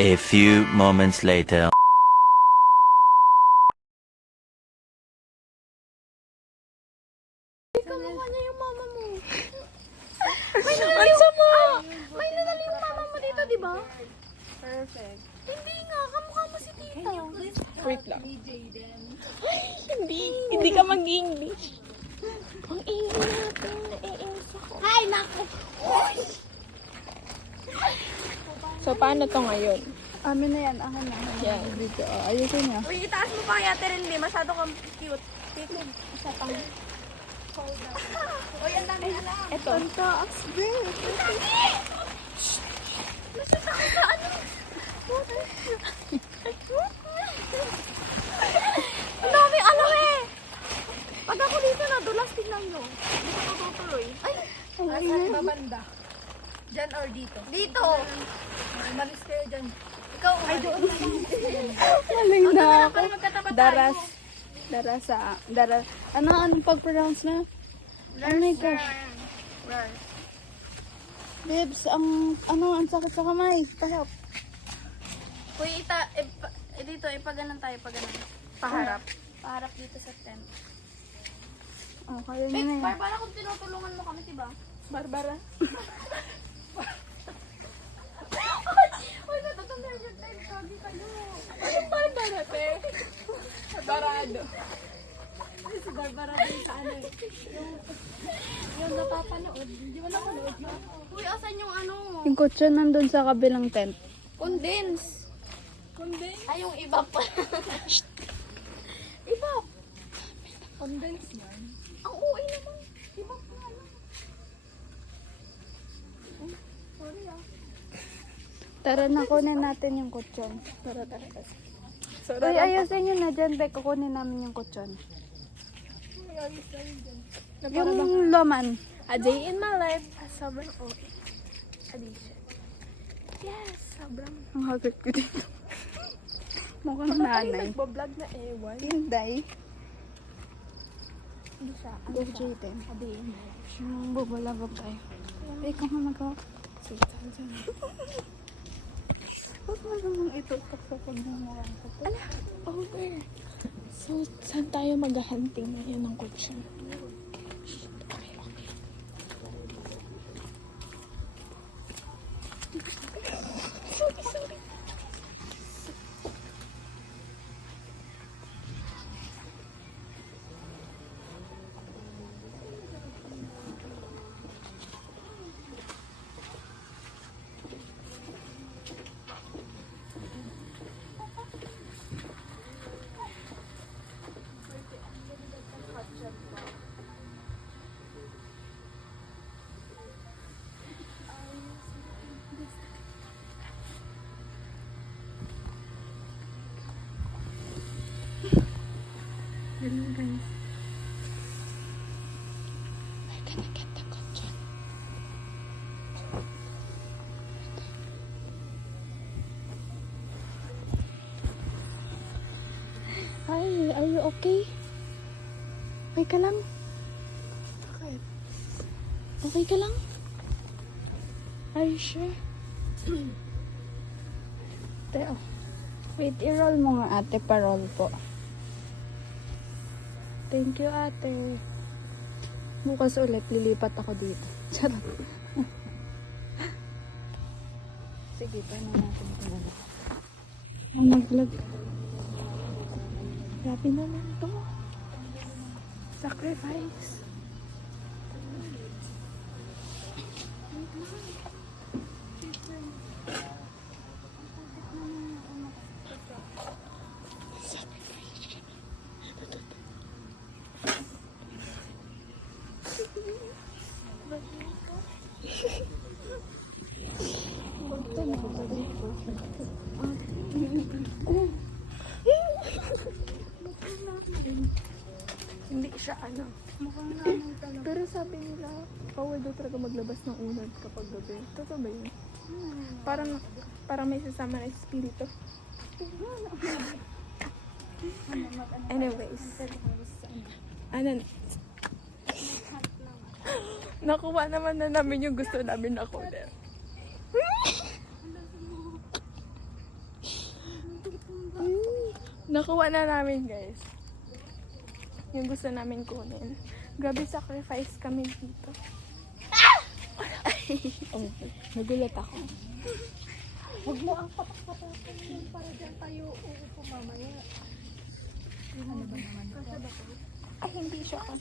A few moments later. Kamukha niya yung mama mo. Ang sama! May nanali yung mama mo dito, di ba? Perfect. Hindi nga, kamukha mo si tita. Wait lang. Hindi ka mag-English. Ang ingay natin, naiinis ako. Ay, naku! So, paano to ngayon? Amin na yan, akin na. Yan. Dito, ayusin niya. Uy, itaas mo pa kaya, Terenli. Masyado kang cute. Tikog, isa pang. Uy, ang dami na lang. Ito. Ang taas, babe. Masita ka sa ano? Ang dami ano eh. Pag ako dito nadulas, tignan nyo. Hindi ko tutuloy. Ay, Ay, banda? Diyan or dito? Dito. Malis kayo dyan. Ikaw, ay doon. maling na ako. Para magkatapat Daras. tayo. Daras. Anong pag-pronounce na? Oh my gosh. Babes, ang sakit sa kamay. Pahap. Kuya, dito, ipaganan tayo, paganan. Paharap. Paharap dito sa tent. Oh, kaya niya Wait, na yan. para kung tinutulungan mo kami, diba? Barbara. Uy, natatandaan yung tent, sabi kayo. Anong Barbara, te? Barado. Si Barbara din sa ano eh. Yung napapanood. Hindi mo napanood na. Uy, asan yung ano? Yung kutso nandun sa kabilang tent. Condense. Condense. Ay, yung iba pa. Iba. Condense yan. Ang uwi naman. Iba pa ano. Sorry ah. Tara na, kunin natin yung kutsyon. Tara. So, Uy, ayusin nyo na dyan, Bek. Kukunin namin yung kutsyon. Yung laman. A day in my life. Sobrang okay. Addition. Yes, sobrang. Ang hagat ko dito. Mukhang nanay. Nagbablog na ewan. Inday. Hindi siya. Go, Jaden. A day in my life. Bubalabog tayo. Ikaw nga magawa. Sige, saan. Huwag mo namang itutok sa pagmumukha ko. Ala, over. So, saan tayo maghahunting ngayon ng kutsyon? Okay. Sorry. Hello guys. We're gonna get the kutsyon. Hi, are you okay? Okay ka lang? Bakit? Okay ka lang? Are you sure? Teo. Wait, i-roll mo nga ate, pa-roll po. Thank you ate. Bukas ulit, lilipat ako dito. Charot. Sige, paano natin ito na. Ang nag-vlog. Grabe naman to. Sacrifice. Hindi siya ano. Pero sabi nila, bawal daw talaga maglabas ng unod kapag gabi. Totoo ba yun? Parang may sasama na espiritu. Anyways. Ano? Nakuha naman na namin yung gusto namin na color. Nakuha na namin, guys. Yung gusto namin kunin. Grabe sacrifice kami dito. Oh, nagulat ako. Huwag mo ang patak-patakan yun para dyan tayo uupo mamaya. Ano ba naman ito? Ay, hindi siya. Ang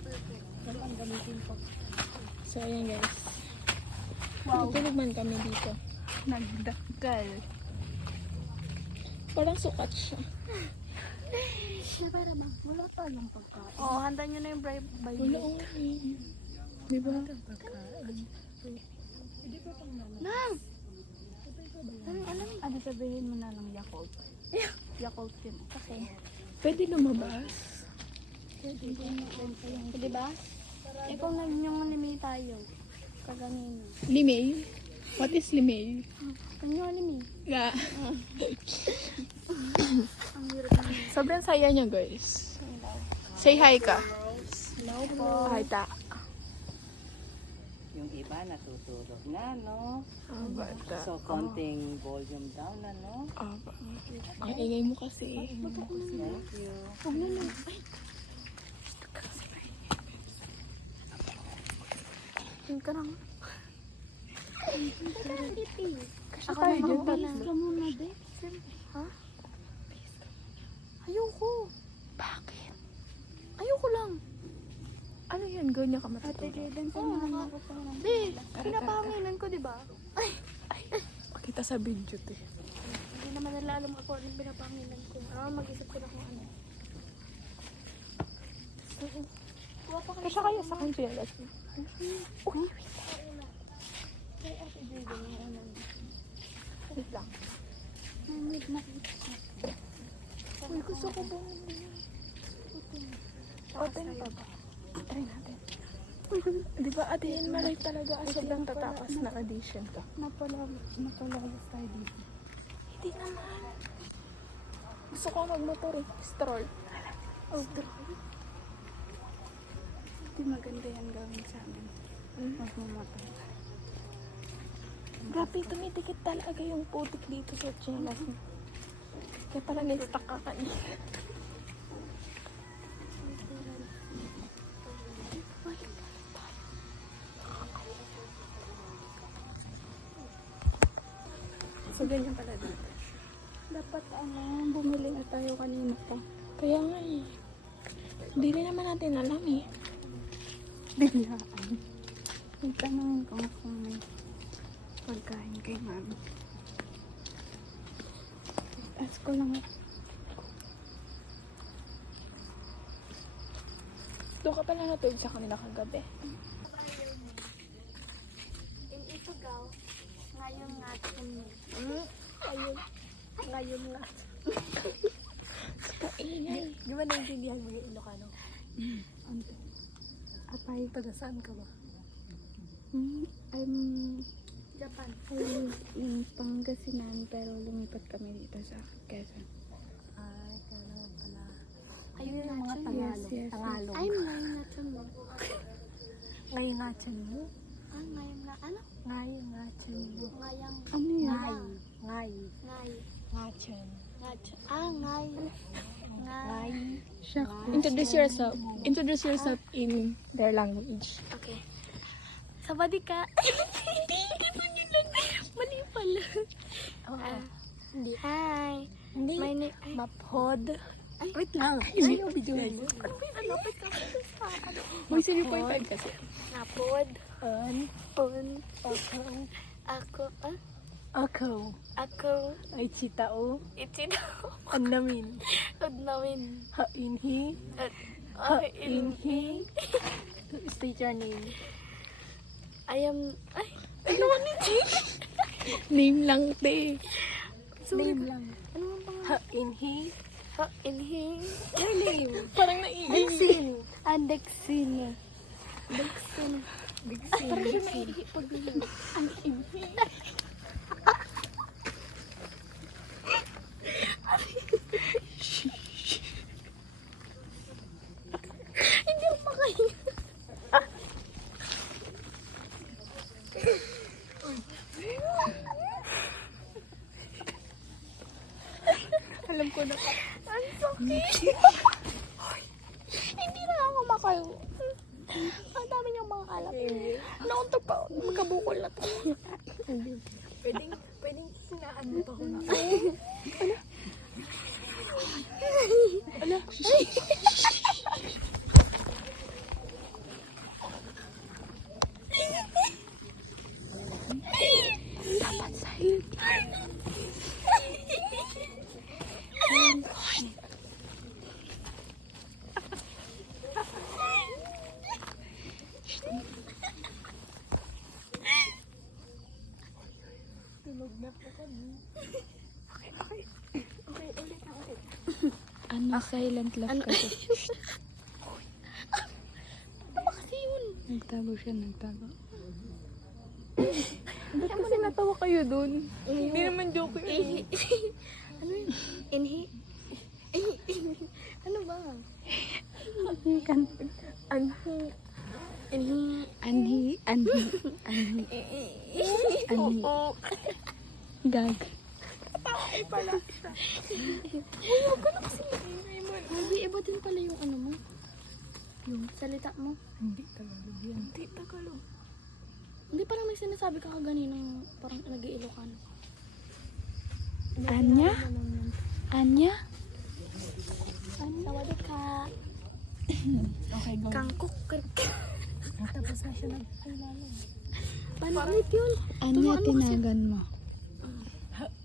perfect. Ganun ang gamitin ko. So, ayan guys. Wow. Tutulog man kami dito. Nagdakgal. Parang sukat siya. Siya para ma. Wala tayong pagkain. Oo, handa nyo na yung Wala, Bible. oo. Di ba? Nang! Alam, ano sabihin mo na lang Yakult? Yakult yun. Kasi, Pwede lumabas. di ba? Ikaw na yung anime tayo. Kaganina. Limay? What is limay? Kanyo anime. Yeah. Ang hirap naman. Sobrang saya niya, guys. Say hi ka. Hello po. Hi, ta. Yung iba natutulog na, no? Ah, bata. So, konting volume down na, no? Ah, ang ingay mo kasi. Thank you. Yung ka lang. Kasi tayo dyan, Ka muna, be. Ha? Ayoko. Bakit? Ayoko lang. Ano yan? Gawin niya ka matutulog. Be, pinapanginan ko, di ba? Pakita sa video, te. Hindi naman nila alam ako anong pinapanginan ko. Mag-isip ko na kung ano. Kuha pa kayo. Kasi kayo sa akin siya. Uy, Kay Ate Judy, yung unang. wait lang. Mamig na. Uy, gusto ko bumili. Open pa ba? Try natin. Di ba, Ate Malay talaga sobrang tatakas na addition to. Napalagas tayo dito. Hindi naman. Gusto ko magmotor eh. Stroll. Oh, hindi maganda yan gawin sa amin. Magmamatay. Grabe, tumitikit talaga yung putik dito sa chinelas mo. Kaya pala na-stuck ka kanina. So, ganyan pala dito. Dapat bumili na tayo kanina pa. Kaya nga eh. Hindi rin naman natin alam eh. Biglaan. Nagtanong ko kung may pagkain kay mami. Ask ko lang. Doon ka pala natulog sa kanila kagabi. In Ifugao, ngayon nga kami. Ngayon nga. Kaingay. Di ba naintindihan mo yung Ilocano? Apay, taga saan ka ba? I'm Japan. Ayun, yung Pangasinan, pero lumipat kami dito sa Quezon. Ay, kaya pala. Ayun yung mga Yes, Tagalog. yes. Tagalog. I'm ngayon na mo. Ngayon nga chan mo? Ngayon na, ano? Ngayon nga chan mo. Ngayang, ano yun? Ngay. Ngay. Nga chan. Ngay. Ngay. Introduce yourself. Introduce yourself in their language. Okay. Sawadika. Hindi pa yun lang. Mali pala. Hindi. Hi. Hindi. My name, Mapod. wait lang. Ay, yung video mo. Lapit ka sa Uy, 0.5 kasi. Napod. On. Ako. Ako. Ako. Ako. Ay, chitao. Itino. Annamin. Udnawin. Hainhi. Inhi. State your name. I am, ay, Ano ka ni Name lang, te. Name lang. ano ang pangalan? Hainhi. Inhi. Your name. Parang naiingay. Dexin. Dexin. Dexin. Parang siya naiingay pag ang ingay. Hindi ako makahinga. ko na. Ang sakit. Hindi na ako makayo. Ang dami niyang mga alat. Nauntok pa. Magkabukol na to. Pwedeng sinaan mo pa ko na. Dapat sa'yo. Ano, silent love kasi. Ano ba kasi yun? Nagtago siya. Ba't kasi natawa kayo dun? Hindi naman joke yun. Ano yun? Inhi? Ano ba? Anhi. Gag. Hindi, iba din pala yung ano mo. Yung salita mo. Hindi Tagalog yan. Hindi, Tagalog. Hindi, parang may sinasabi ka kaganinang parang nag-iilokan. Anya? Anya? Tawad ka. Okay, go. Kangkok. Tapos na siya nag-alala. Paano ulit yun? Anya, Turuan mo kasi. tinagan mo.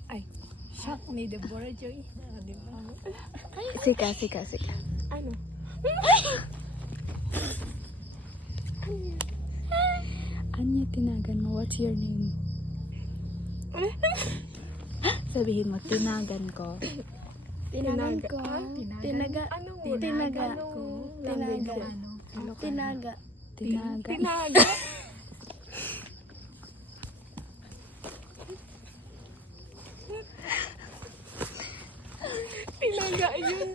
Ay, shock ni Deborah Joy. Di ba? Sika. Ano? Anya, tinagan mo. What's your name? Sabihin mo, tinagan ko. Tinagan ko. Tinaga. Anong Tinaga. Tinaga. Tinaga. Tinaga. Tinaga. Tinaga yun.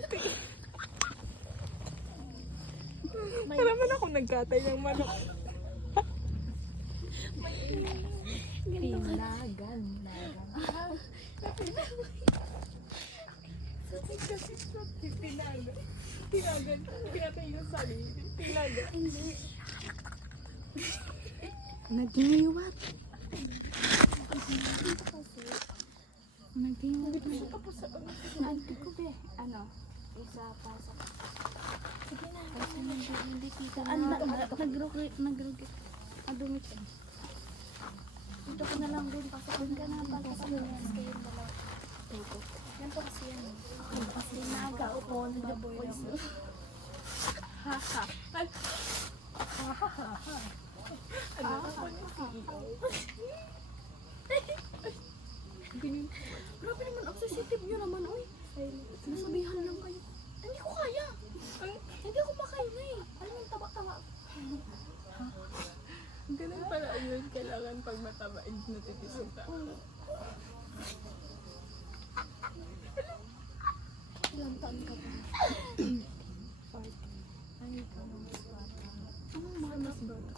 Para naman ako nagkatay ng manok. Tinagan. Tinaga. Tinaga. Pinatay yung sarili. Tinaga. Nagliwat. Nagliwat. Ante ko be. Ano? Isa pa sa... Sige na. Kasi hindi kita. Nagrugi. Adumit ka. Dito ka na lang dun. Pasok dun ka na. Pasok dun. Kayo dalawa. Yan po kasi yan. Tinaga o nag-boys. Grabe naman, ang sensitive nyo naman, oy. Nasabihan lang kayo. Hindi ko kaya. Hindi ako makaina eh. Alam mo, taba-taba. Ganun pala yun. Kailangan pag mataba, natitisip tayo. Ilang taon ka pa? Anong mas bata?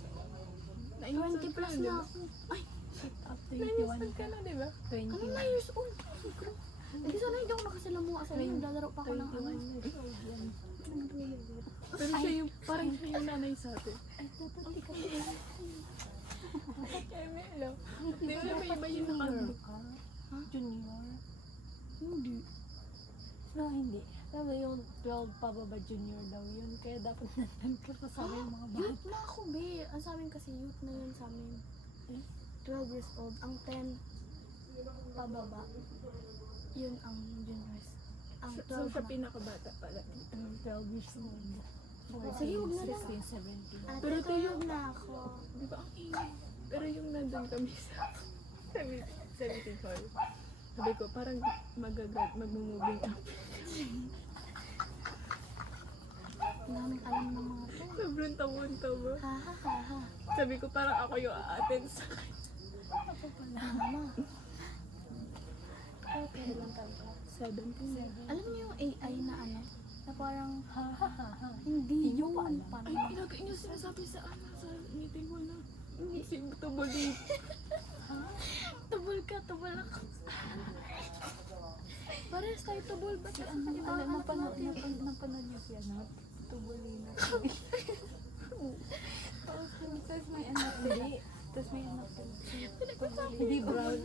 20 plus na ako. Ay, shit up. 21 ka na, di ba? Ano na years old? Hindi sana hindi ako nakasalamuha. Sana naglalaro pa ako ng ano. Pero siya yung, parang siya yung nanay sa atin. Ay, tatati ka. Kaya Melo, di ba may iba yung nakagro? Junior? Hindi. No, hindi. Sabi yung 12 pababa junior daw yun. Kaya dapat nandan ka kasama yung mga bata. Youth na ako, be. Ang sa amin kasi youth na yun sa amin. 12 years old. Ang 10 pababa. Yun ang juniors. Ang 12 So, sa na. pinakabata pala. 12 years old. Sige, huwag na lang. 16, 17. Ate, Pero ito tulog yung, na ako. di ba ang ingay? Pero yung nandun kami sa 75. Sabi ko, parang mag-moving up. Ang daming alam ng mga to. Sobrang tawon-tawa. Ha ha ha ha. Sabi ko, parang ako yung a-attend sa kanya. Ako pala. Mama. Okay lang talaga. 17. Alam niyo yung AI na ano? Na parang, hindi yun. Parang, Ay, ilagay niyo sinasabi sa sa meeting ko na. Si Tubuli. tubol ka, tubol ako. Parang Parehas tayo tubol. Ba't Napanood niyo si ano? Tubulino. Tapos may anak hindi. Tapos may anak din. Hindi brown.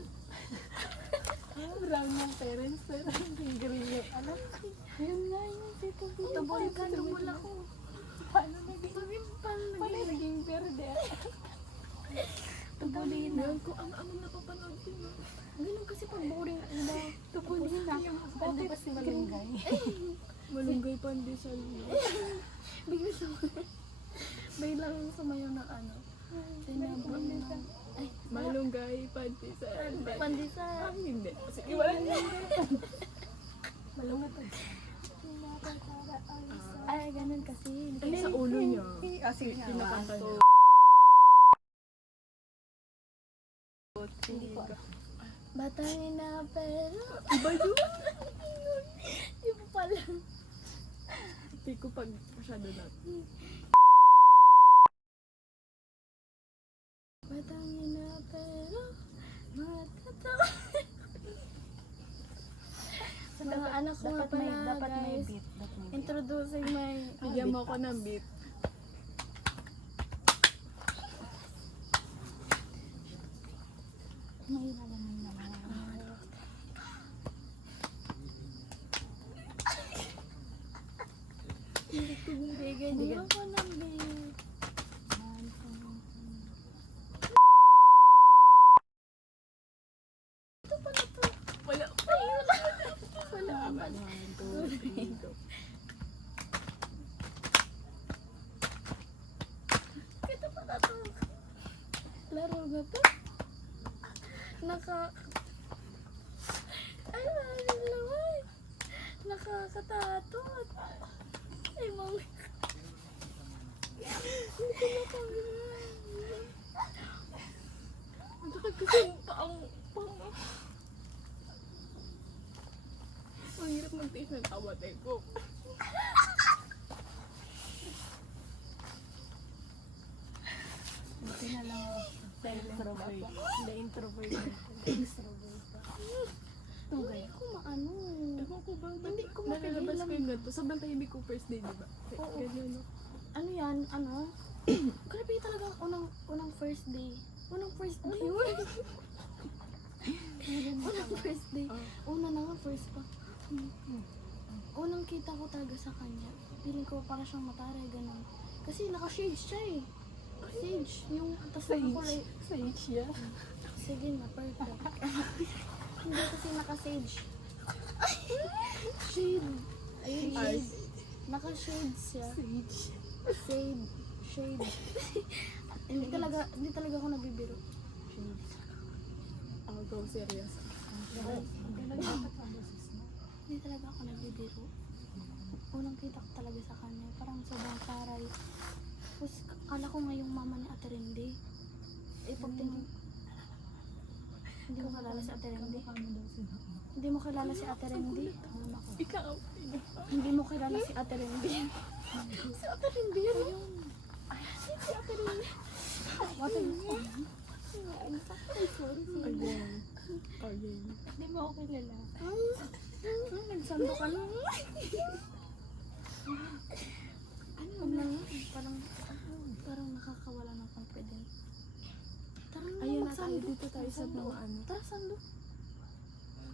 Brown yung parents, pero hindi green yung anak. Yun nga yun. Si Tubulino. tubol ka? Tubol ako. Paano naging Paano naging verde? Tubulino? Yun ko, ang napapanood ko yun. Ganun kasi pag boring, ano, Tubulino. Bakit si Malunggay? Malunggay pandesal. bigla sa biglang sumayaw ng ano. Tinabon ng Malunggay pandesal. pandesal. Hindi. Sige, wala na. Malunggay pa. Ay, ganun kasi. Sa ulo niya. Sige nga. Pinakanta niya. Hindi ko. Batangin na pero. Iba yun. Iba pala. Hindi ko pag masyado na. Batangin na pero. Matatawa. Sa mga anak ko nga pala, Dapat may guys. beat. Dapat may beat. Introducing my... Bigyan mo ako ng beat. May nalaman naman. Bigyan niyo ako ng beat. Ito pala to. Wala. Wala ka pala. 1, 2, 3, go. Ito pala to. Laro ba to? Ay, maraming laman. Nakakatatot. Ay, mami. Hindi ko nakagawa. Ang sakit kasi ang ang hirap mag-taste ng tawad ko. Buti na lang ako. Extrovert. Hindi introvert. Extrovert. Tugay. Hindi ko maano. Ewan ko ba? Hindi ko Nalalabas mapigilan. ko yung ganito. Sobrang tahimik ko first day, diba? Oo. Ganyan, no? Ano yan? Ano? Grabe talaga unang first day. Unang first day. Unang first day. Una na nga, first pa. Unang kita ko talaga sa kanya. Feeling ko para siyang matare, ganun. Kasi naka-shades siya eh. Sage. Yung tas nakakulay. Sage yan. Sige na, perfect. Hindi kasi naka-sage. Shade. Ayun, Ay. shade. Naka-shades siya. Sage. Shade. Shade. hindi talaga ako nabibiro. I'll go serious. Hindi talaga ako nagbibiro. Unang kita ko talaga sa kanya. Parang sobrang taray. Tapos kala ko nga yung mama ni Ate Rendy. Eh pagtingin, hindi mo kilala si Ate Rendy? Hindi mo kilala si Ate Rendy? Ikaw. Hindi mo kilala si Ate Rendy? Si Ate Rendy yan yun. Si Ate Rendy. Ate Rendy. Ay, sorry. Again. Again. Hindi mo ako kilala. Nagsando ka lang. Ano na nga? Parang nakakawala ng confidence. Tara na, Ayun na tayo. magsando. Dito tayo sa mga ano. Tara, sando.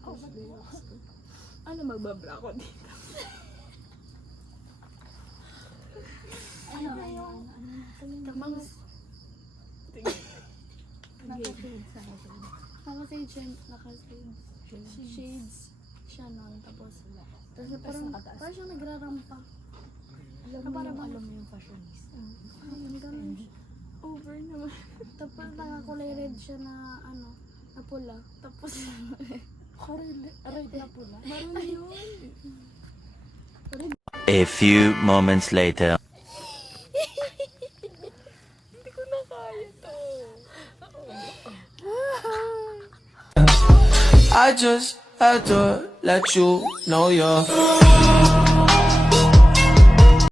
First day of school. Ano magbabla ako dito? Ano? Mga... Sige. Naka-shades sa akin. Naka-shades. Shades siya nun. Tapos parang siyang nagrarampa. Alam mo yung fashionista. Ayun, ganun siya. Over naman. Tapos nakakulay red siya na ano, na pula. Tapos Red na pula. Maroon yun. A few moments later. Hindi ko na kaya to. I just had to let you know you're